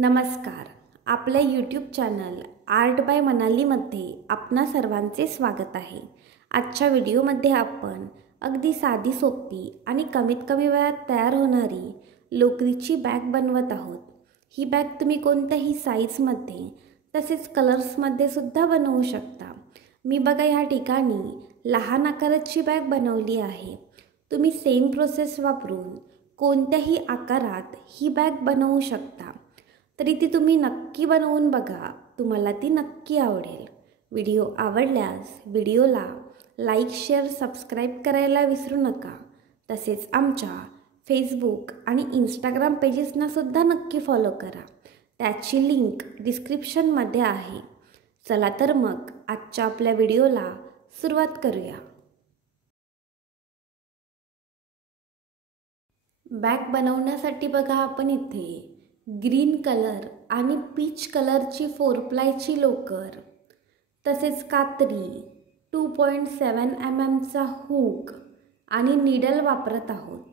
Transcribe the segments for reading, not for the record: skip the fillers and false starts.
नमस्कार. आपल्या YouTube channel art bye मनालीमध्ये आपणा सर्वांचे स्वागत आहे. आजच्या व्हिडिओमध्ये आपण अगदी साधी सोपी आणि कमीत कमी वेळात तयार होणारी लोकरीची बॅग बनवत आहोत. ही बॅग तुम्ही कोणत्याही साईजमध्ये तसेच कलर्समध्ये सुद्धा बनवू शकता. मी बघा ह्या ठिकाणी लहान आकाराची बॅग बनवली आहे. तुम्ही सेम प्रोसेस वापरून कोणत्याही आकारात ही बॅग बनवू शकता. तरी ती तुम्ही नक्की बनवून बघा, तुम्हाला ती नक्की आवडेल. व्हिडिओ आवडल्यास व्हिडिओला लाईक, शेअर, सबस्क्राईब करायला विसरू नका. तसेच आमच्या फेसबुक आणि इंस्टाग्राम पेजेसनासुद्धा नक्की फॉलो करा. त्याची लिंक डिस्क्रिप्शनमध्ये आहे. चला तर मग आजच्या आपल्या व्हिडिओला सुरुवात करूया. बॅग बनवण्यासाठी बघा आपण इथे ग्रीन कलर आणि पीच कलरची 4प्लायची लोकर, तसेच कात्री, 2.7 mm हुक आणि नीडल वापरत आहोत.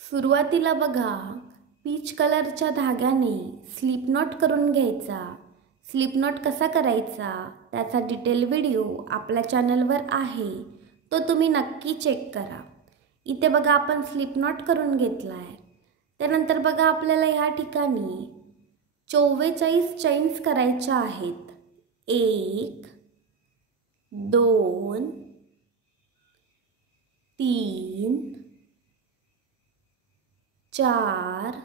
सुरुवातीला बघा पीच कलरच्या धाग्याने स्लिप नॉट करून घ्यायचा. स्लिप नॉट कसा करायचा त्याचा डिटेल व्हिडिओ आपल्या चॅनलवर आहे, तो तुम्ही नक्की चेक करा. इथे बघा आपण स्लिप नॉट करून घेतला आहे. त्यानंतर बघा आपल्याला ह्या ठिकाणी 44 चैन्स करायच्या आहेत. 1 2 3 4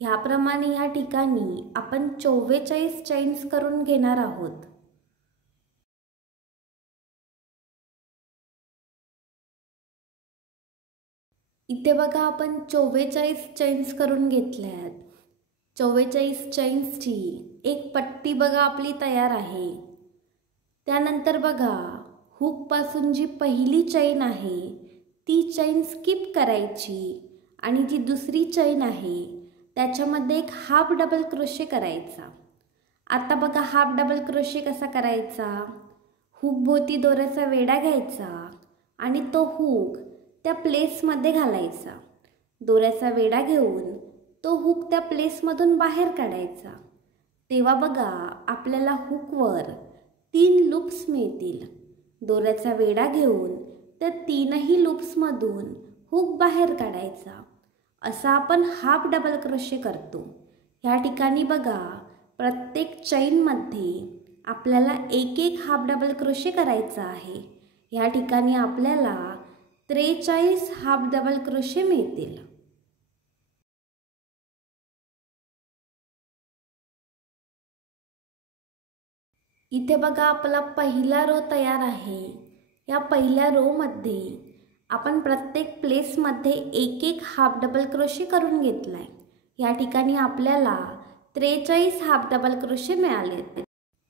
ह्याप्रमाणे ह्या ठिकाणी आपण 44 चैन्स करून घेणार आहोत. इथे बघा आपण 44 चैन्स करून घेतल्या आहेत. 44 चैन्सची एक पट्टी बघा आपली तयार आहे. त्यानंतर बघा हुकपासून जी पहिली चैन आहे ती चैन स्किप करायची आणि जी दुसरी चैन आहे त्याच्यामध्ये एक हाफ डबल क्रोशे करायचा. आता बघा हाफ डबल क्रोशे कसा करायचा, हुक भोवती दोऱ्याचा वेढा घ्यायचा आणि तो हुक त्या प्लेसमध्ये घालायचा. दोऱ्याचा वेढा घेऊन तो हुक त्या प्लेसमधून बाहेर काढायचा. तेव्हा बघा आपल्याला हुकवर 3 लूप्स मिळतील. दोऱ्याचा वेढा घेऊन त्या 3ही लूप्समधून हुक बाहेर काढायचा. असा आपण हाफ डबल क्रोशे करतो. ह्या ठिकाणी बघा प्रत्येक चैनमध्ये आपल्याला एक हाफ डबल क्रोशे करायचा आहे. ह्या ठिकाणी आपल्याला 43 हाफ डबल क्रोशे मिळतील. इथे बघा आपला पहिला रो तयार आहे. या पहिल्या रो मध्ये आपण प्रत्येक प्लेसमध्ये एक हाफ डबल क्रोशे करून घेतलाय. या ठिकाणी आपल्याला 43 हाफ डबल क्रोशे मिळाले.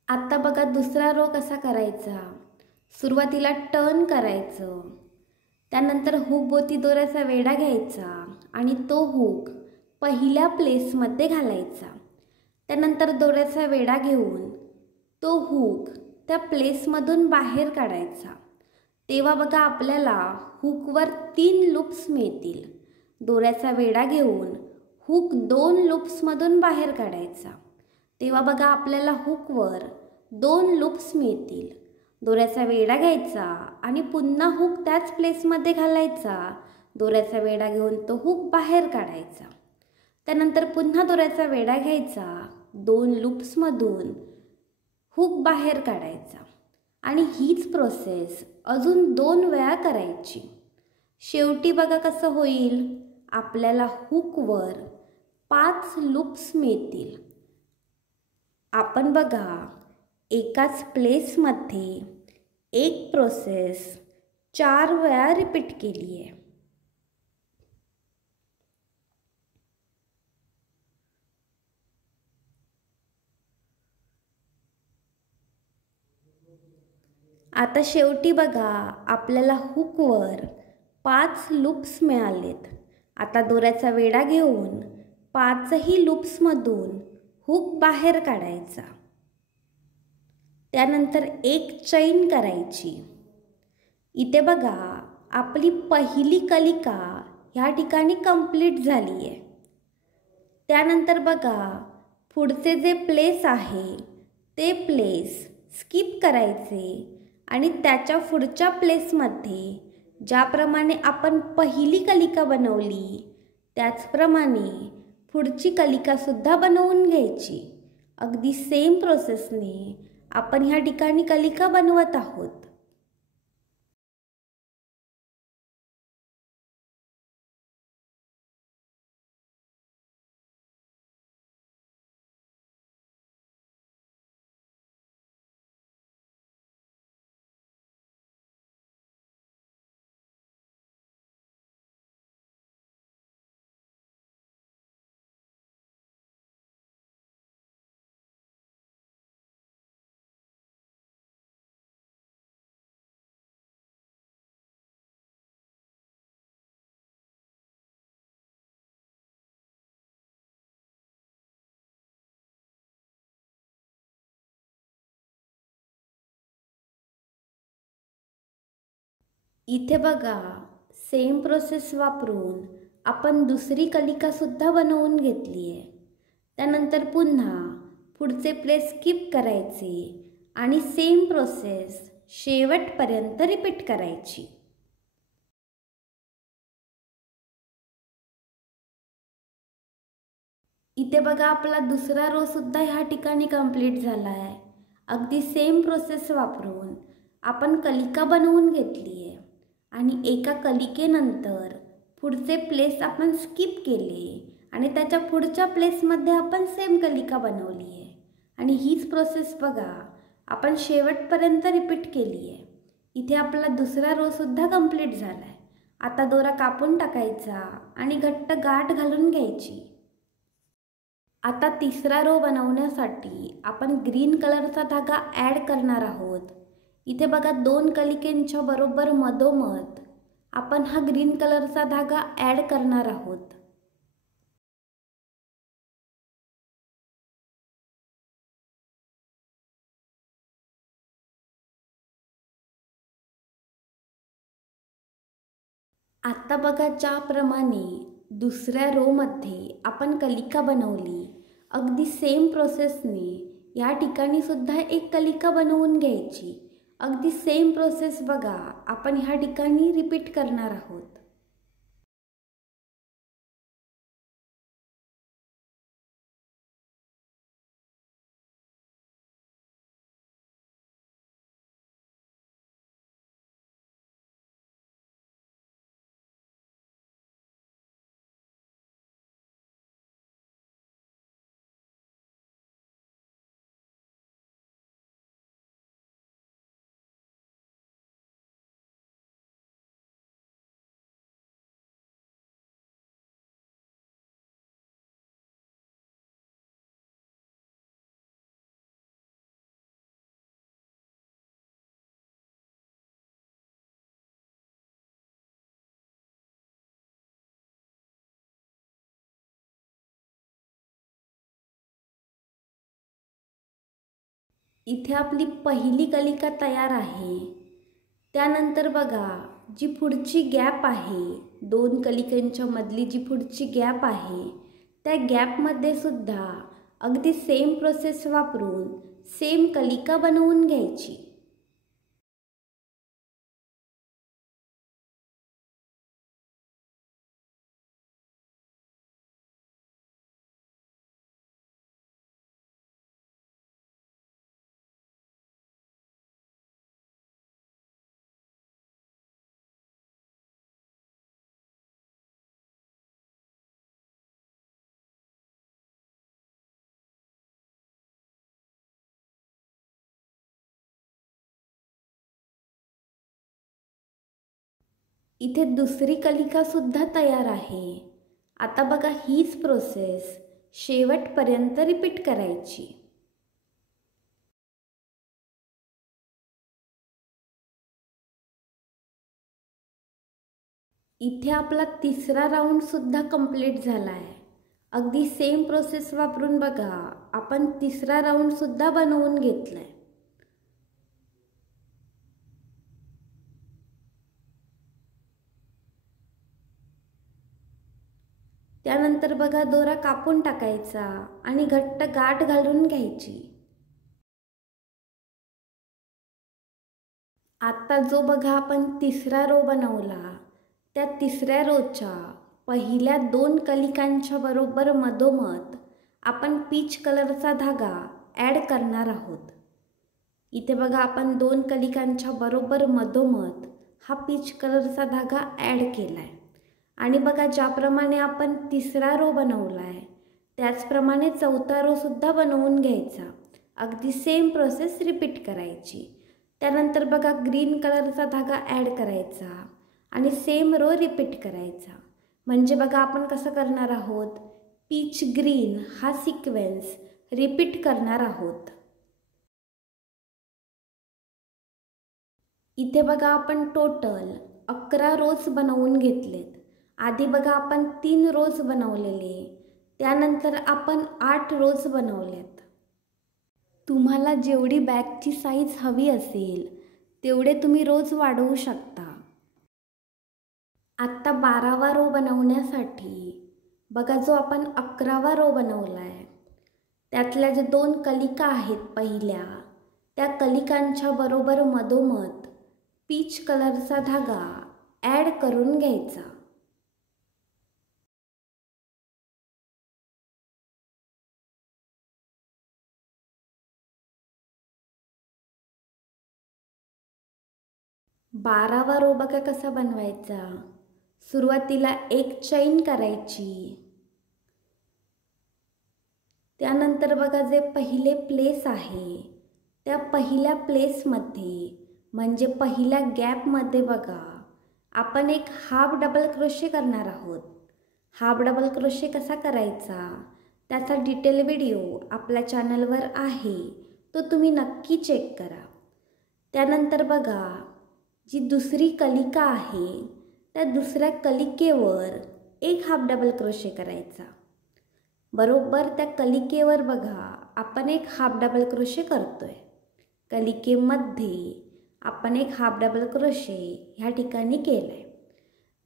आता बघा दुसरा रो कसा करायचा. सुरुवातीला टर्न करायचं. त्यानंतर हुक भोवती दोऱ्याचा वेढा घ्यायचा आणि तो हुक पहिल्या प्लेसमध्ये घालायचा. त्यानंतर दोऱ्याचा वेढा घेऊन तो हुक त्या प्लेसमधून बाहेर काढायचा. तेव्हा बघा आपल्याला हुकवर 3 लूप्स मिळतील. दोऱ्याचा वेढा घेऊन हुक 2 लूप्समधून बाहेर काढायचा. तेव्हा बघा आपल्याला हुकवर 2 लूप्स मिळतील. दोऱ्याचा वेढा घ्यायचा आणि पुन्हा हुक त्याच प्लेसमध्ये घालायचा. दोऱ्याचा वेढा घेऊन तो हुक बाहेर काढायचा. त्यानंतर पुन्हा दोऱ्याचा वेढा घ्यायचा, 2 लूप्समधून हुक बाहेर काढायचा आणि हीच प्रोसेस अजून 2 वेळा करायची. शेवटी बघा कसं होईल, आपल्याला हुकवर 5 लूप्स मिळतील. आपण बघा एकाच प्लेसमध्ये एक प्रोसेस 4 वेळा रिपीट केली आहे. आता शेवटी बघा आपल्याला हुकवर 5 लूप्स मिळालेत. आता दोऱ्याचा वेढा घेऊन 5ही लूप्समधून हुक बाहेर काढायचा. त्यानंतर एक चैन करायची. इथे बघा आपली पहिली कलिका ह्या ठिकाणी कंप्लीट झाली आहे. त्यानंतर बघा पुढचे जे प्लेस आहे ते प्लेस स्किप करायचे आणि त्याच्या पुढच्या प्लेसमध्ये ज्याप्रमाणे आपण पहिली कलिका बनवली त्याचप्रमाणे पुढची कलिकासुद्धा बनवून घ्यायची. अगदी सेम प्रोसेसने आपण ह्या ठिकाणी कलिका बनवत आहोत. इथे बघा सेम प्रोसेस वापरून आपण दुसरी कलिकासुद्धा बनवून घेतली आहे. त्यानंतर पुन्हा पुढचे प्लेस स्किप करायचे आणि सेम प्रोसेस शेवटपर्यंत रिपीट करायची. इथे बघा आपला दुसरा रो सुद्धा ह्या ठिकाणी कंप्लीट झाला आहे. अगदी सेम प्रोसेस वापरून आपण कलिका बनवून घेतली आहे आणि एका कलिकेनंतर पुढचे प्लेस आपण स्किप केले आणि त्याच्या पुढच्या प्लेसमध्ये आपण सेम कलिका बनवली आहे आणि हीच प्रोसेस बघा आपण शेवटपर्यंत रिपीट केली आहे. इथे आपला दुसरा रो सुद्धा कंप्लीट झाला आहे. आता दोरा कापून टाकायचा आणि घट्ट गाठ घालून घ्यायची. आता तिसरा रो बनवण्यासाठी आपण ग्रीन कलरचा धागा ॲड करणार आहोत. इथे बघा 2 कलिकेंच्या बरोबर मधोमध आपण हा ग्रीन कलरचा धागा ॲड करणार आहोत. आता बघा ज्याप्रमाणे दुसऱ्या रोमध्ये आपण कलिका बनवली अगदी सेम प्रोसेसने या ठिकाणी सुद्धा एक कलिका बनवून घ्यायची. अगदी सेम प्रोसेस बघा आपण ह्या ठिकाणी रिपीट करणार आहोत. इथे आपली पहिली कलिका तयार आहे. त्यानंतर बघा जी पुढची गॅप आहे 2 कलिकांच्या मधली जी पुढची गॅप आहे त्या गॅपमध्ये सुद्धा अगदी सेम प्रोसेस वापरून सेम कलिका बनवून घ्यायची. इथे दुसरी कलिका सुद्धा तयार आहे. आता बघा हीच प्रोसेस शेवटपर्यंत रिपीट करायची. इथे आपला तिसरा राऊंड सुद्धा कंप्लीट झाला आहे. अगदी सेम प्रोसेस वापरून बघा आपण तिसरा राऊंड सुद्धा बनवून घेतलाय. त्यानंतर बघा दोरा कापून टाकायचा आणि घट्ट गाठ घालून घ्यायची. आता जो बघा आपण तिसरा रो बनवला, त्या तिसऱ्या रोच्या पहिल्या 2 कलिकांच्या बरोबर मधोमध आपण पीच कलरचा धागा ॲड करणार आहोत. इथे बघा आपण 2 कलिकांच्या बरोबर मधोमध हा पीच कलरचा धागा ॲड केला आहे. आणि बघा ज्याप्रमाणे आपण तिसरा रो बनवला आहे त्याचप्रमाणे चौथा रो सुद्धा बनवून घ्यायचा. अगदी सेम प्रोसेस रिपीट करायची. त्यानंतर बघा ग्रीन कलरचा धागा ॲड करायचा आणि सेम रो रिपीट करायचा. म्हणजे बघा आपण कसं करणार आहोत, पीच ग्रीन हा सिक्वेन्स रिपीट करणार आहोत. इथे बघा आपण टोटल 11 रोज बनवून घेतलेत. आधी बघा आपण 3 रोज बनवलेले, त्यानंतर आपण 8 रोज बनवलेत. तुम्हाला जेवढी बॅगची साईज हवी असेल तेवढे तुम्ही रोज वाढवू शकता. आत्ता 12वा रो बनवण्यासाठी बघा जो आपण 11वा रो बनवला आहे त्यातल्या जे 2 कलिका आहेत पहिल्या, त्या कलिकांच्या बरोबर मधोमध पीच कलरचा धागा ॲड करून घ्यायचा. बारावा रो बघा कसा बनवायचा. सुरुवातीला एक चैन करायची. त्यानंतर बघा जे पहिले प्लेस आहे त्या पहिल्या प्लेसमध्ये म्हणजे पहिल्या गॅपमध्ये बघा आपण एक हाफ डबल क्रोशे करणार आहोत. हाफ डबल क्रोशे कसा करायचा त्याचा डिटेल व्हिडिओ आपल्या चॅनलवर आहे, तो तुम्ही नक्की चेक करा. त्यानंतर बघा जी दुसरी कलिका आहे त्या दुसऱ्या कलिकेवर एक हाफ डबल क्रोशे करायचा. बरोबर त्या कलिकेवर बघा आपण एक हाफ डबल क्रोशे करतोय. कलिकेमध्ये आपण एक हाफ डबल क्रोशे ह्या ठिकाणी केलाय.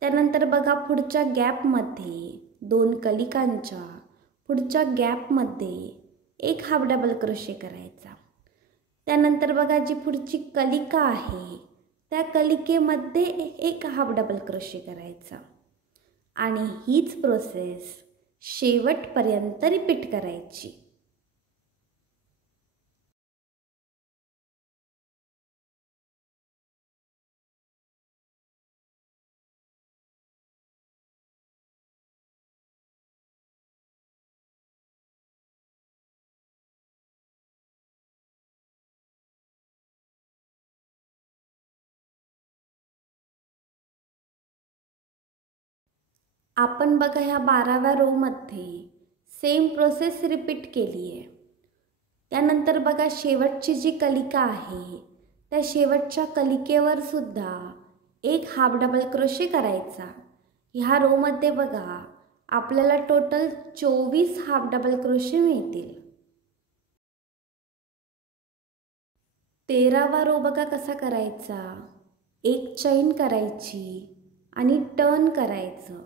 त्यानंतर बघा पुढच्या गॅपमध्ये 2 कलिकांच्या पुढच्या गॅपमध्ये एक हाफ डबल क्रोशे करायचा. त्यानंतर बघा जी पुढची कलिका आहे त्या कलिकेमध्ये एक हाफ डबल क्रोशे करायचा आणि हीच प्रोसेस शेवटपर्यंत रिपीट करायची. आपण बघा ह्या 12व्या रोमध्ये सेम प्रोसेस रिपीट केली आहे. त्यानंतर बघा शेवटची जी कलिका आहे त्या शेवटच्या कलिकेवर सुद्धा एक हाफ डबल क्रोशे करायचा. ह्या रोमध्ये बघा आपल्याला टोटल 24 हाफ डबल क्रोशे मिळतील. 13वा रो बघा कसा करायचा. एक चैन करायची आणि टर्न करायचं.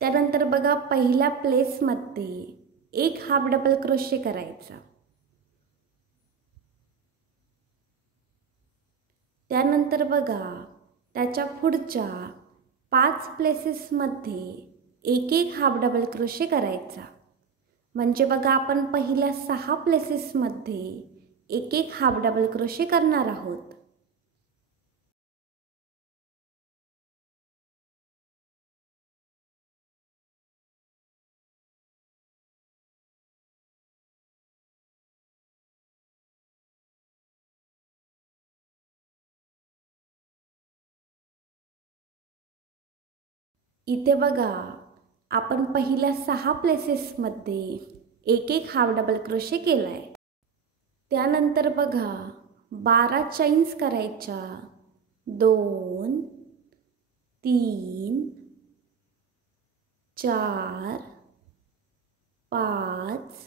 त्यानंतर बघा पहिल्या प्लेसमध्ये एक हाफ डबल क्रोशे करायचा. त्यानंतर बघा त्याच्या पुढच्या 5 प्लेसेसमध्ये एक हाफ डबल क्रोशे करायचा. म्हणजे बघा आपण पहिल्या 6 प्लेसेसमध्ये एक हाफ डबल क्रोशे करणार आहोत. इथे बघा आपण पहिल्या 6 प्लेसेसमध्ये एक हाफ डबल क्रोशे केलाय. त्यानंतर बघा 12 चैन्स करायच्या. 2 3 4 5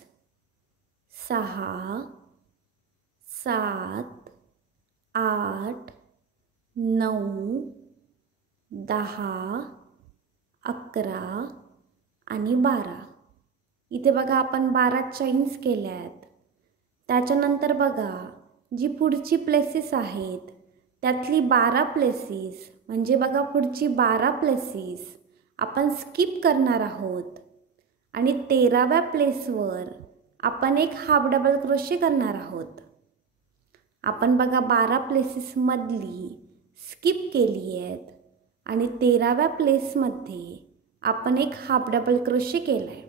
6 7 8 9 10 11 आणि 12. इथे बघा आपण 12 चेन्स केल्या आहेत. त्याच्यानंतर बघा जी पुढची प्लेसेस आहेत त्यातली 12 प्लेसेस म्हणजे बघा पुढची 12 प्लेसेस आपण स्किप करणार आहोत आणि 13व्या प्लेसवर आपण एक हाफ डबल क्रोशे करणार आहोत. आपण बघा 12 प्लेसेसमधली स्किप केली आहेत आणि 13व्या प्लेसमध्ये आपण एक हाफ डबल क्रोशे केला आहे.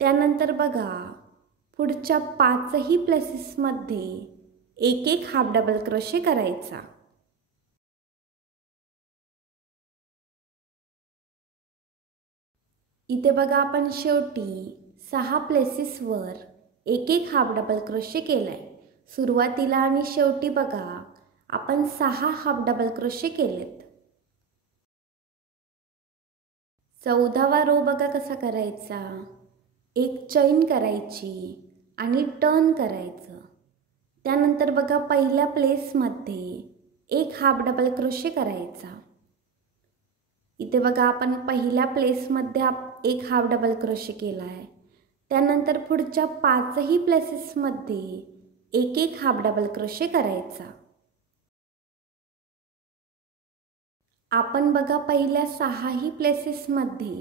त्यानंतर बघा पुढच्या 5ही प्लेसेसमध्ये एक एक हाफ डबल क्रोशे करायचा. इथे बघा आपण शेवटी 6 प्लेसेसवर एक एक हाफ डबल क्रोशे केलाय. सुरुवातीला आणि शेवटी बघा आपण 6 हाफ डबल क्रोशे केलेत. 14वा रो बघा कसा करायचा. एक चैन करायची आणि टर्न करायचं. त्यानंतर बघा पहिल्या प्लेसमध्ये एक हाफ डबल क्रोशे करायचा. इथे बघा आपण पहिल्या प्लेसमध्ये एक हाफ डबल क्रोशे केला आहे. त्यानंतर पुढच्या 5ही प्लेसेसमध्ये एक एक हाफ डबल क्रोशे करायचा. आपण बघा पहिल्या 6ही प्लेसेसमध्ये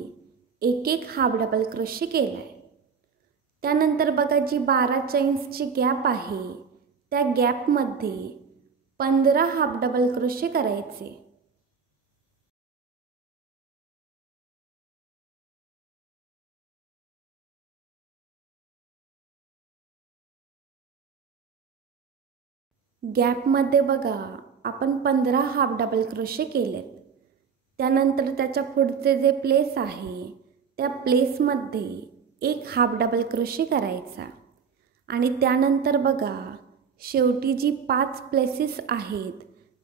एक एक हाफ डबल क्रोशे केला आहे. त्यानंतर बघा जी 12 चेन्सची गॅप आहे त्या गॅपमध्ये 15 हाफ डबल क्रोशे करायचे. गॅपमध्ये बघा आपण 15 हाफ डबल क्रोशे केलेत. त्यानंतर त्याच्या पुढचे जे प्लेस आहे त्या प्लेसमध्ये एक हाफ डबल क्रोशे करायचा आणि त्यानंतर बघा शेवटी जी 5 प्लेसेस आहेत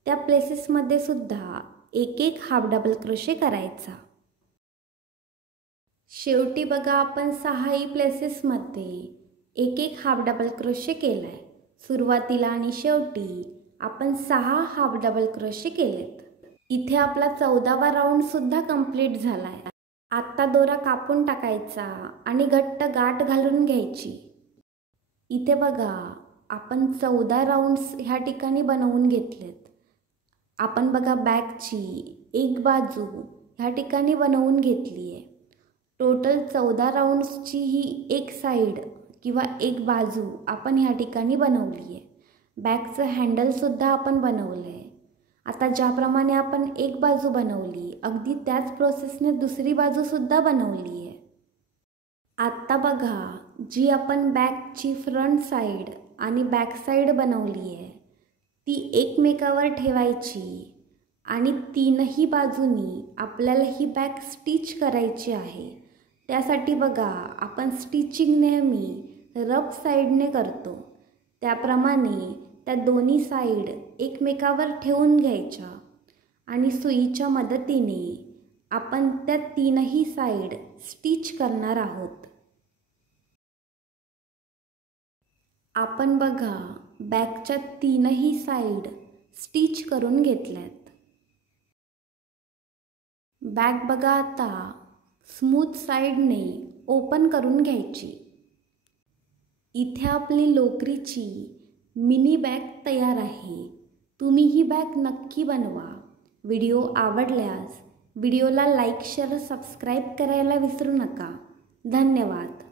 त्या प्लेसेसमध्ये सुद्धा एक एक हाफ डबल क्रोशे करायचा. शेवटी बघा आपण 6ही प्लेसेसमध्ये एक एक हाफ डबल क्रोशे केला आहे. सुरुवातीला आणि शेवटी आपण 6 हाफ डबल क्रोशे केलेत. इथे आपला 14वा राऊंडसुद्धा कंप्लीट झाला आहे. आत्ता दोरा कापून टाकायचा आणि घट्ट गाठ घालून घ्यायची. इथे बघा आपण 14 राऊंड्स ह्या ठिकाणी बनवून घेतलेत. आपण बघा बॅकची एक बाजू ह्या ठिकाणी बनवून घेतली आहे. टोटल 14 राऊंड्सची ही एक साईड किंवा एक बाजू आपण ह्या ठिकाणी बनवली आहे. बॅकचं हँडलसुद्धा आपण बनवलं आहे. आता ज्याप्रमाणे आपण एक बाजू बनवली अगदी त्याच प्रोसेसने दुसरी बाजूसुद्धा बनवली आहे. आत्ता बघा जी आपण बॅकची फ्रंट साईड आणि बॅक साईड बनवली आहे ती एकमेकावर ठेवायची आणि 3ही बाजूनी आपल्याला ही बॅक स्टिच करायची आहे. त्यासाठी बघा आपण स्टिचिंग नेहमी रफ साईडने करतो. त्याप्रमाणे त्या दोन्ही साईड एकमेकावर ठेवून घ्यायच्या आणि सुईच्या मदतीने आपण त्या 3ही साईड स्टिच करणार आहोत. आपण बघा बॅकच्या 3ही साईड स्टिच करून घेतल्यात. बॅक बघा आता स्मूथ साईडने ओपन करून घ्यायची. इथे आपली लोकरीची मिनी बॅग तयार आहे. तुम्ही ही बॅग नक्की बनवा. व्हिडिओ आवडल्यास व्हिडिओला लाईक शेअर सबस्क्राईब करायला विसरू नका. धन्यवाद.